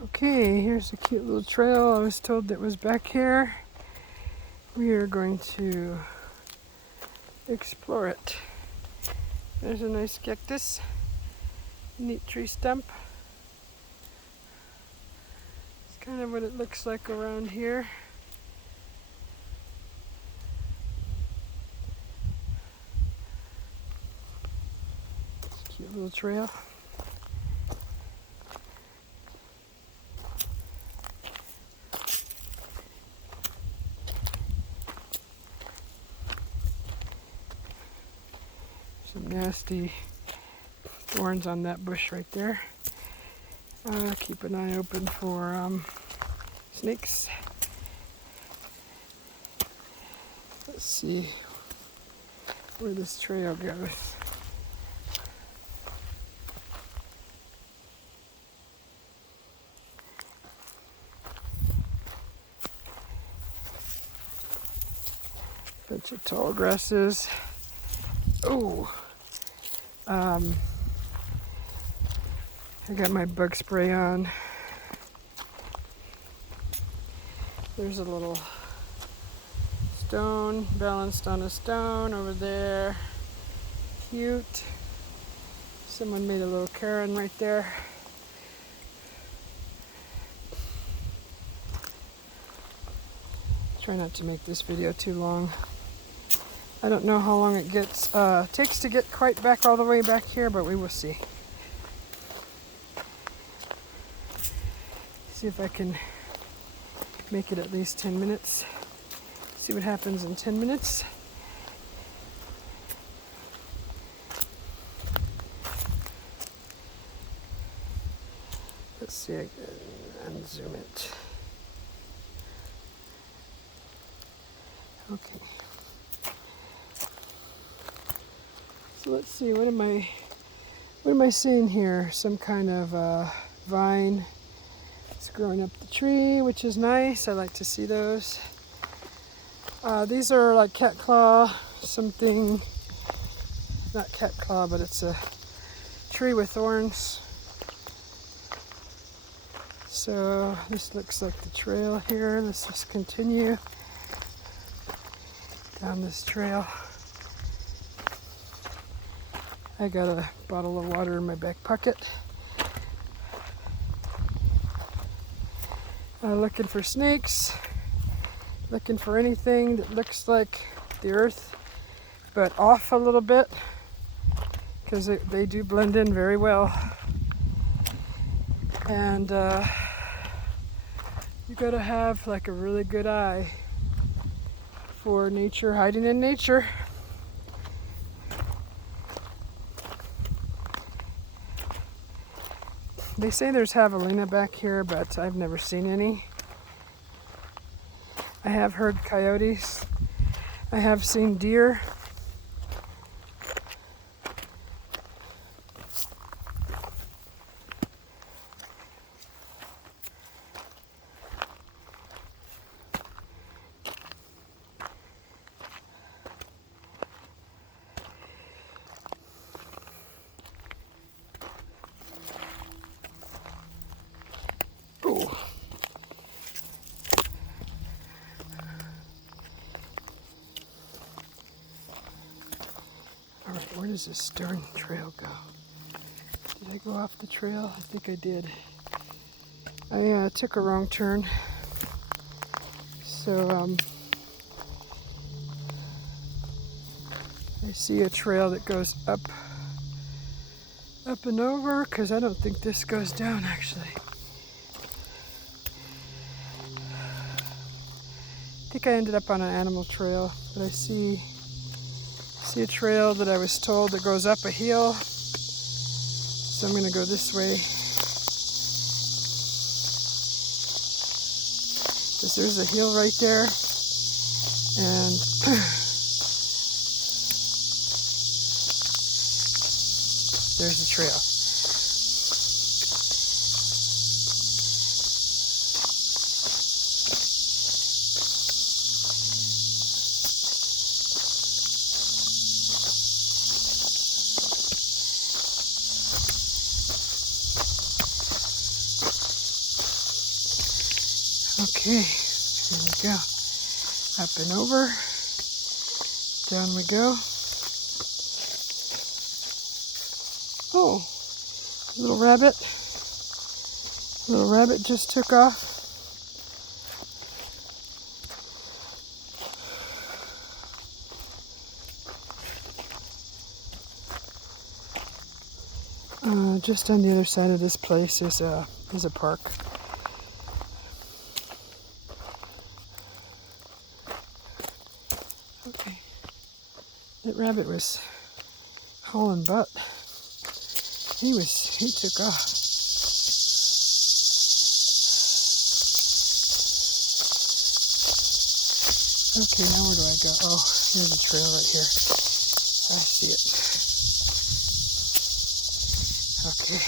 Okay, here's a cute little trail. I was told that was back here. We are going to explore it. There's a nice cactus, neat tree stump. It's kind of what it looks like around here. It's a cute little trail. Some nasty thorns on that bush right there. Keep an eye open for snakes. Let's see where this trail goes. Bunch of tall grasses. Oh, I got my bug spray on. There's a little stone balanced on a stone over there. Cute. Someone made a little cairn right there. Try not to make this video too long. I don't know how long it takes to get quite back all the way back here, but we will see. See if I can make it at least 10 minutes. See what happens in 10 minutes. Let's see, I can unzoom it. Okay. So let's see, what am I seeing here? Some kind of vine. It's growing up the tree, which is nice. I like to see those. These are like cat claw, something, not cat claw, but it's a tree with thorns. So this looks like the trail here. Let's just continue down this trail. I got a bottle of water in my back pocket. Looking for snakes, looking for anything that looks like the earth, but off a little bit, because they do blend in very well. And you gotta have like a really good eye for nature, hiding in nature. They say there's javelina back here, but I've never seen any. I have heard coyotes. I have seen deer. Alright, where does this darn trail go? Did I go off the trail? I think I did. I took a wrong turn. So, I see a trail that goes up and over, because I don't think this goes down actually. I think I ended up on an animal trail, but I see a trail that I was told that goes up a hill, so I'm going to go this way, because there's a hill right there, and there's the trail. Okay, here we go. Up and over. Down we go. Oh, little rabbit. Little rabbit just took off. Just on the other side of this place is a park. Okay, that rabbit was hauling butt. He took off. Okay, now where do I go? Oh, here's a trail right here. I see it. Okay.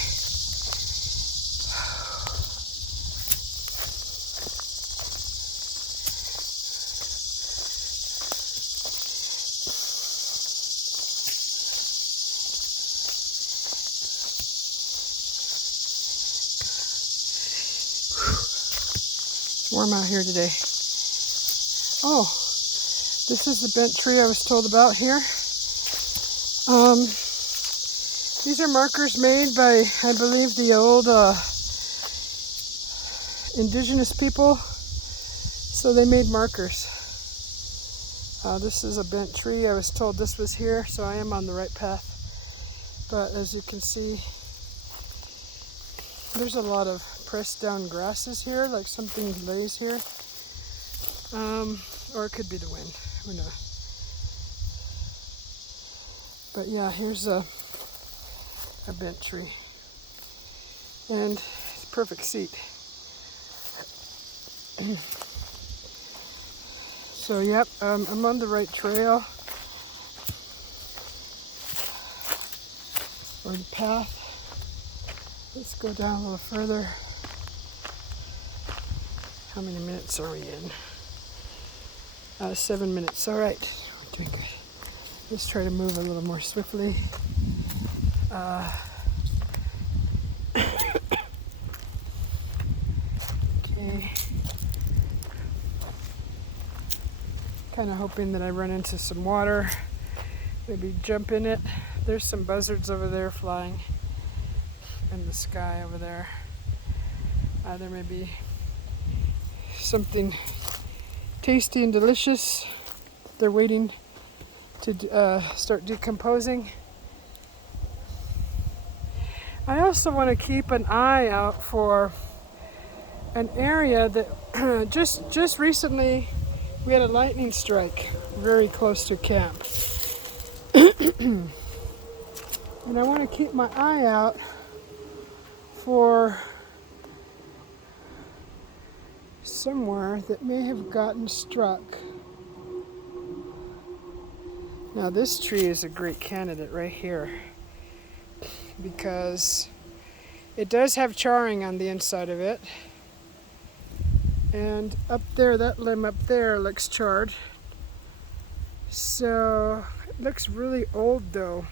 It's warm out here today. Oh, this is the bent tree I was told about here. These are markers made by, I believe, the old indigenous people. So they made markers. This is a bent tree. I was told this was here, so I am on the right path. But as you can see, there's a lot of pressed down grasses here, like something lays here. Or it could be the wind, who knows. But yeah, here's a bent tree. And it's a perfect seat. So yep, I'm on the right trail. Or the path. Let's go down a little further. How many minutes are we in? 7 minutes. All right, we're doing good. Let's try to move a little more swiftly. Okay. Kind of hoping that I run into some water. Maybe jump in it. There's some buzzards over there flying in the sky over there. There may be something tasty and delicious. They're waiting to start decomposing. I also want to keep an eye out for an area that just recently we had a lightning strike very close to camp. And I want to keep my eye out for somewhere that may have gotten struck. Now this tree is a great candidate right here because it does have charring on the inside of it. And up there, that limb up there looks charred. So it looks really old though.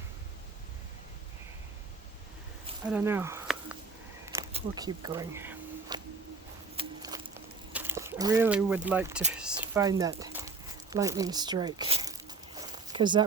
I don't know. We'll keep going. I really would like to find that lightning strike because that was